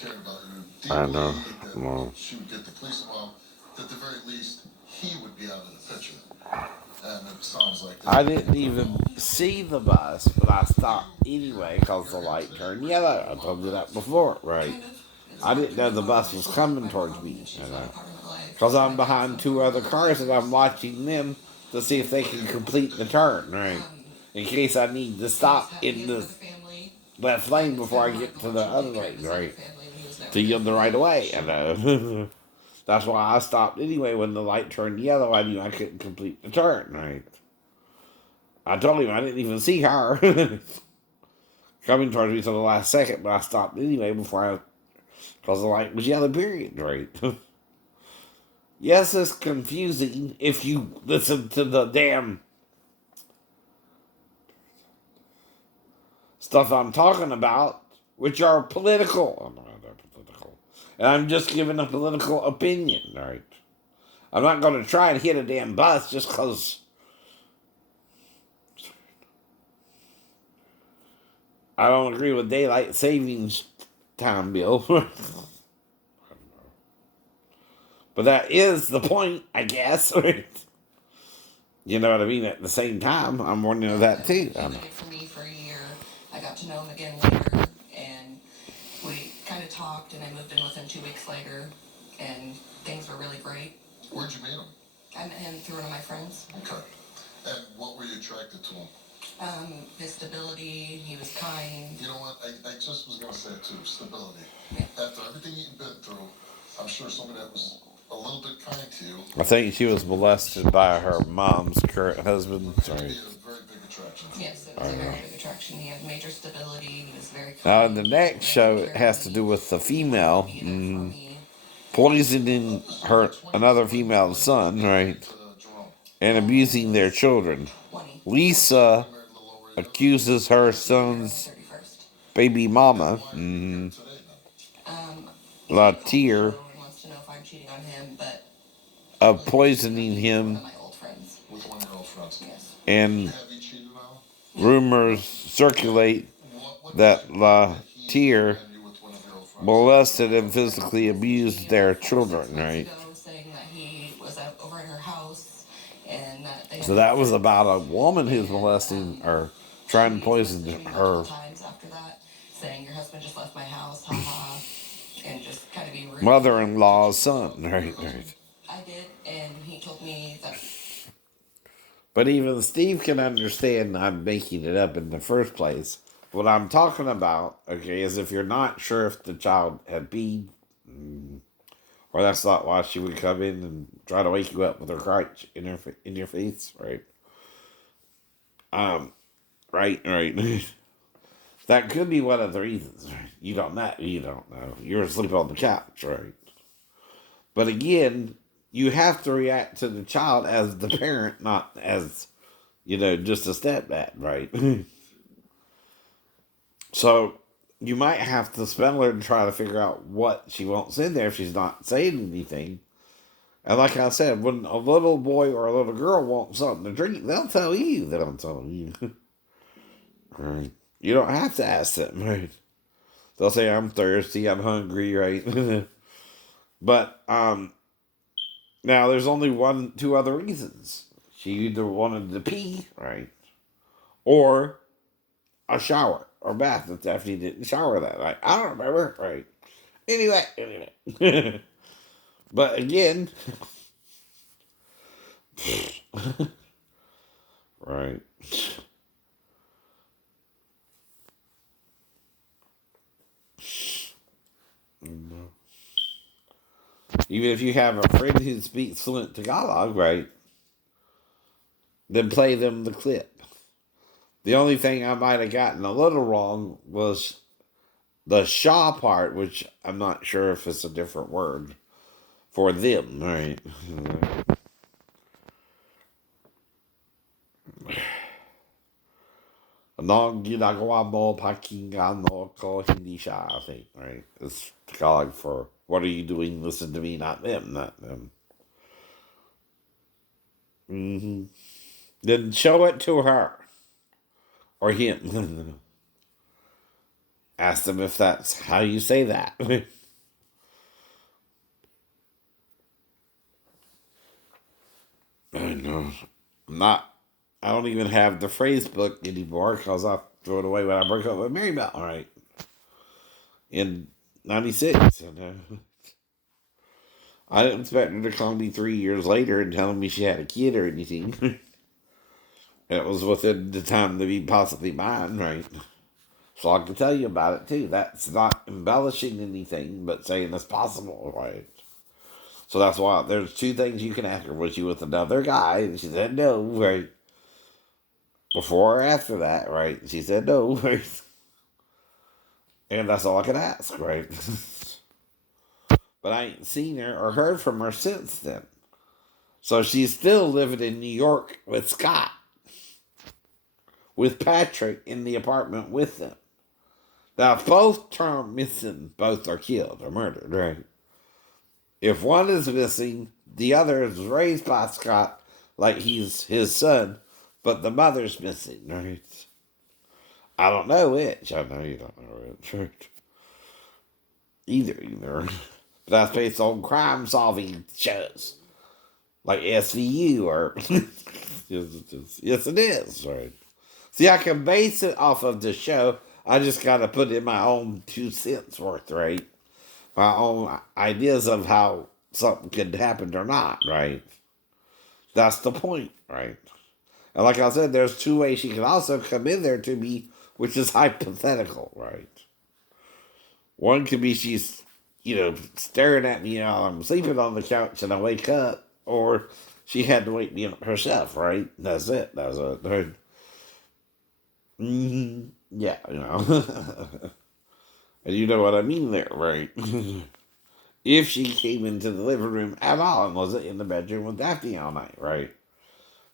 cared about her I deeply, know. that Well, she would get the police involved, that at the very least he would be out of the picture. And it sounds like I that. didn't even see the bus, but I stopped anyway because the light turned yellow. I told you that before, right? I didn't know the bus was coming towards me, because I'm behind two other cars and I'm watching them to see if they can complete the turn, right? In case I need to stop in the left lane before I get to the other lane, right? To yield the right of way, and that's why I stopped anyway when the light turned yellow. I knew I couldn't complete the turn, right? I told him I didn't even see her coming towards me till the last second, but I stopped anyway because the light was yellow, period, right? Yes, it's confusing if you listen to the damn stuff I'm talking about, which are political. I'm not political. And I'm just giving a political opinion, right? I'm not going to try and hit a damn bus just because I don't agree with daylight savings time bill. But that is the point, I guess. You know what I mean? At the same time, I'm warning of that too. He waited for me for a year. I got to know him again later, and we kind of talked, and I moved in with him 2 weeks later, and things were really great. Where'd you meet him? I met him through one of my friends. Okay. And what were you attracted to him? His stability, he was kind. You know what? I just was going to say it too, stability. Yeah. After everything you've been through, I'm sure somebody that was a little bit kind to you. I think she was molested by her mom's current husband. Sorry. Very big attraction. Yes, it was a very big attraction. He had major stability. He was very kind. Now, in the next show, it has to do with the female poisoning another female's son, right? And abusing their children. Lisa accuses her son's baby mama, Latier, of poisoning him, and rumors circulate that Latier molested and physically abused their children, right? So that was about a woman who's molesting or trying to poison her mother-in-law's son, right? I did, and he told me that. But even Steve can understand I'm making it up in the first place. What I'm talking about, okay, is if you're not sure if the child had peed, or that's not why she would come in and try to wake you up with her crotch in your face, right? Right. That could be one of the reasons. Right? You don't know. You don't know. You're asleep on the couch, right? But again, you have to react to the child as the parent, not as, just a stepdad, right? So you might have to spell her and try to figure out what she wants in there if she's not saying anything. And like I said, when a little boy or a little girl wants something to drink, they'll tell you that I'm telling you. Right? You don't have to ask them, right? They'll say, I'm thirsty, I'm hungry, right? But now there's only two other reasons. She either wanted to pee, right? Or a shower or bath if Daphne didn't shower that night. I don't remember, right? Anyway. But again, right. Even if you have a friend who speaks fluent Tagalog, right, then play them the clip. The only thing I might have gotten a little wrong was the Shaw part, which I'm not sure if it's a different word for them, right? No ginagawa mo pakinggan ko hindi siya, I think, right? It's Tagalog for what are you doing? Listen to me, not them, not them. Then show it to her or him. Asked him if that's how you say that. I know. I'm not. I don't even have the phrase book anymore because I threw it away when I broke up with Mary Bell, right? In '96. I didn't expect her to call me 3 years later and telling me she had a kid or anything. It was within the time to be possibly mine, right? So I can tell you about it too. That's not embellishing anything, but saying it's possible, right? So that's why there's two things you can ask her. Was she with another guy? And she said no, right? Before or after that, right? She said no, right? And that's all I can ask, right? But I ain't seen her or heard from her since then. So she's still living in New York with Scott, with Patrick in the apartment with them. Now, if both turn missing, both are killed or murdered, right? If one is missing, the other is raised by Scott like he's his son, but the mother's missing, right? I don't know which. I know you don't know which, right? Either. But that's based on crime solving shows like SVU or. Yes, it is, right? See, I can base it off of the show. I just got to put in my own 2 cents worth, right? My own ideas of how something could happen or not, right? That's the point, right? And like I said, there's two ways she can also come in there to me, which is hypothetical, right? One could be she's, staring at me while I'm sleeping on the couch and I wake up, or she had to wake me up herself, right? That's it. That's it. Right? Yeah, and you know what I mean there, right? If she came into the living room at all and wasn't in the bedroom with Daphne all night, right?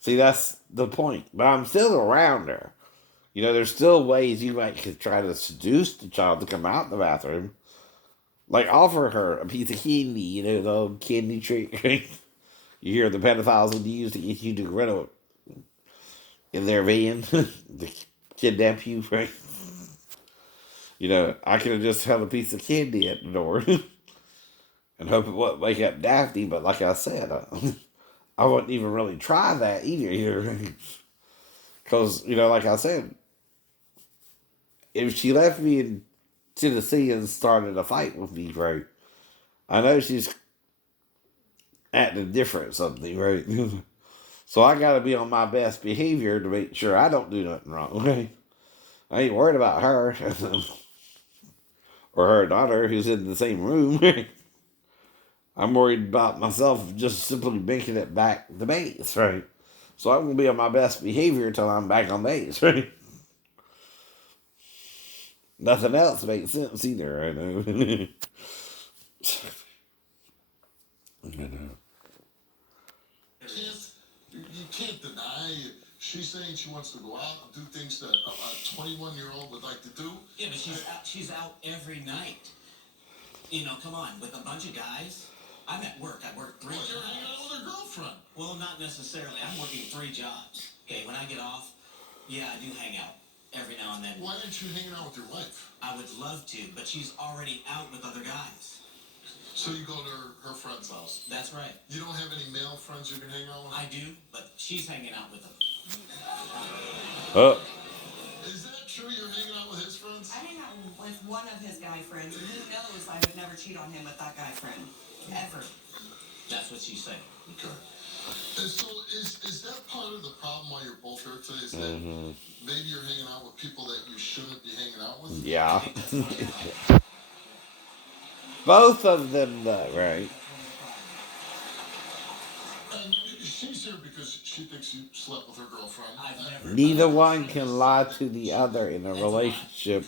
See, that's the point. But I'm still around her. There's still ways you might could try to seduce the child to come out the bathroom. Like offer her a piece of candy, the old candy trick. You hear the pedophiles would use to get you to run it in their van to kidnap you, right? I could have just held a piece of candy at the door and hope it wouldn't wake up Daphne, but like I said, I wouldn't even really try that either. Because, like I said, if she left me in Tennessee and started a fight with me, right, I know she's acting different something, right? So I got to be on my best behavior to make sure I don't do nothing wrong, right? I ain't worried about her or her daughter who's in the same room. I'm worried about myself just simply making it back to base, right? So I'm going to be on my best behavior until I'm back on base, right? Nothing else makes sense either, I know. I know. You can't deny she's saying she wants to go out and do things that a 21-year-old would like to do. Yeah, but she's out every night. Come on, with a bunch of guys. I'm at work. I work 3 jobs. You're hanging out with her girlfriend. Well, not necessarily. I'm working 3 jobs. Okay, when I get off, yeah, I do hang out every now and then. Why aren't you hanging out with your wife? I would love to, but she's already out with other guys. So you go to her friend's house. That's right. You don't have any male friends you can hang out with? I do, but she's hanging out with them. Is that true? You're hanging out with his friends? I hang out with one of his guy friends, and he knows I would never cheat on him with that guy friend. Ever. That's what she's saying. Okay. And so is that part of the problem why you're both here today? Is that maybe you're hanging out with people that you shouldn't be hanging out with? Yeah. Both of them, though, right? And she's here because she thinks you slept with her girlfriend. Neither one can lie to the other in a relationship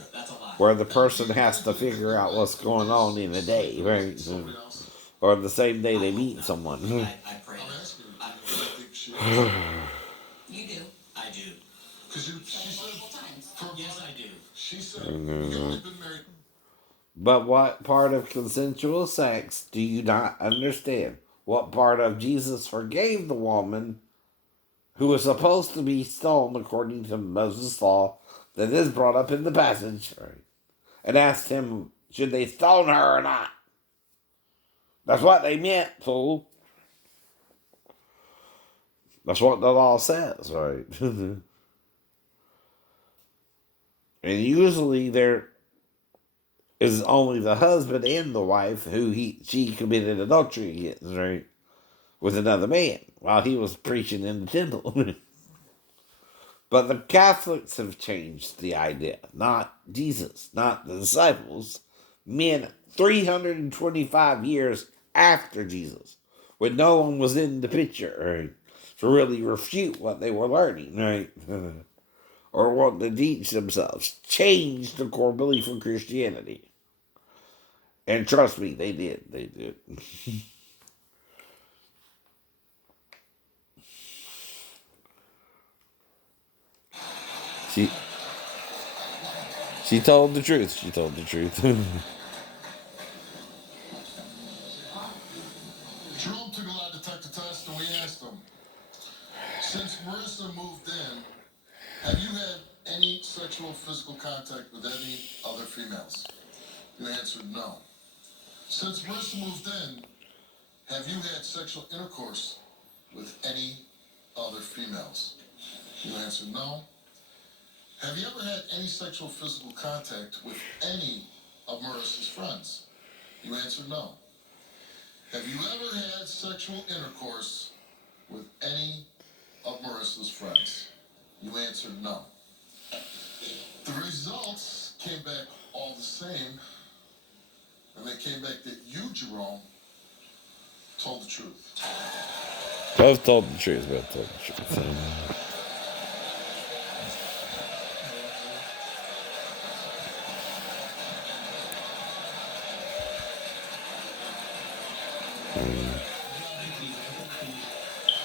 where the person has to figure out what's going on in a day, right? Or the same day they meet someone. I pray. I'm asking you, do you think she You do. I do. Because she said, Yes, I do. she said, you've only been married. But what part of consensual sex do you not understand? What part of Jesus forgave the woman who was supposed to be stoned according to Moses' law that is brought up in the passage? Right? and asked him, should they stone her or not? That's what they meant, fool. That's what the law says, right? And usually there is only the husband and the wife who she committed adultery against, right? With another man while he was preaching in the temple. But the Catholics have changed the idea. Not Jesus, not the disciples. Men 325 years after Jesus, when no one was in the picture, right? To really refute what they were learning, right? Or want to teach themselves. Changed the core belief of Christianity. And trust me, they did. They did. She told the truth. She told the truth. Jerome took a lie detector test and we asked him, since Marissa moved in, have you had any sexual physical contact with any other females? You answered no. Since Marissa moved in, have you had sexual intercourse with any other females? You answered no. Have you ever had any sexual physical contact with any of Marissa's friends? You answered no. Have you ever had sexual intercourse with any of Marissa's friends? You answered no. The results came back all the same, and they came back that you, Jerome, told the truth. Both told the truth. Both told the truth.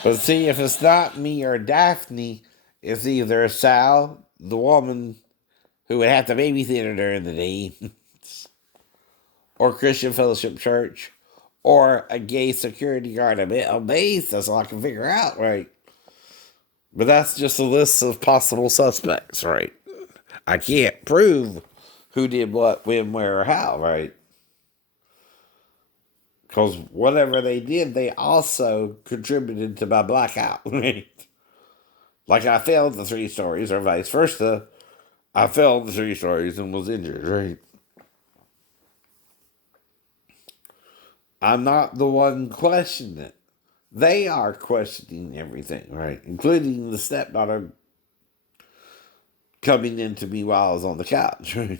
But see, if it's not me or Daphne, it's either Sal, the woman who would have to babysit her during the day, or Christian Fellowship Church, or a gay security guard on base. That's all I can figure out, right? But that's just a list of possible suspects, right? I can't prove who did what, when, where, or how, right? Because whatever they did, they also contributed to my blackout, right? Like I failed the 3 stories, or vice versa. I failed the 3 stories and was injured, right? I'm not the one questioning it. They are questioning everything, right? Including the stepdaughter coming into me while I was on the couch, right?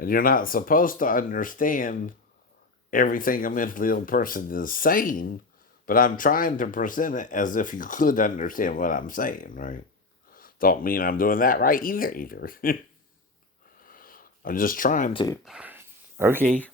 And you're not supposed to understand everything a mentally ill person is saying, but I'm trying to present it as if you could understand what I'm saying, right? Don't mean I'm doing that right either. I'm just trying to. Okay.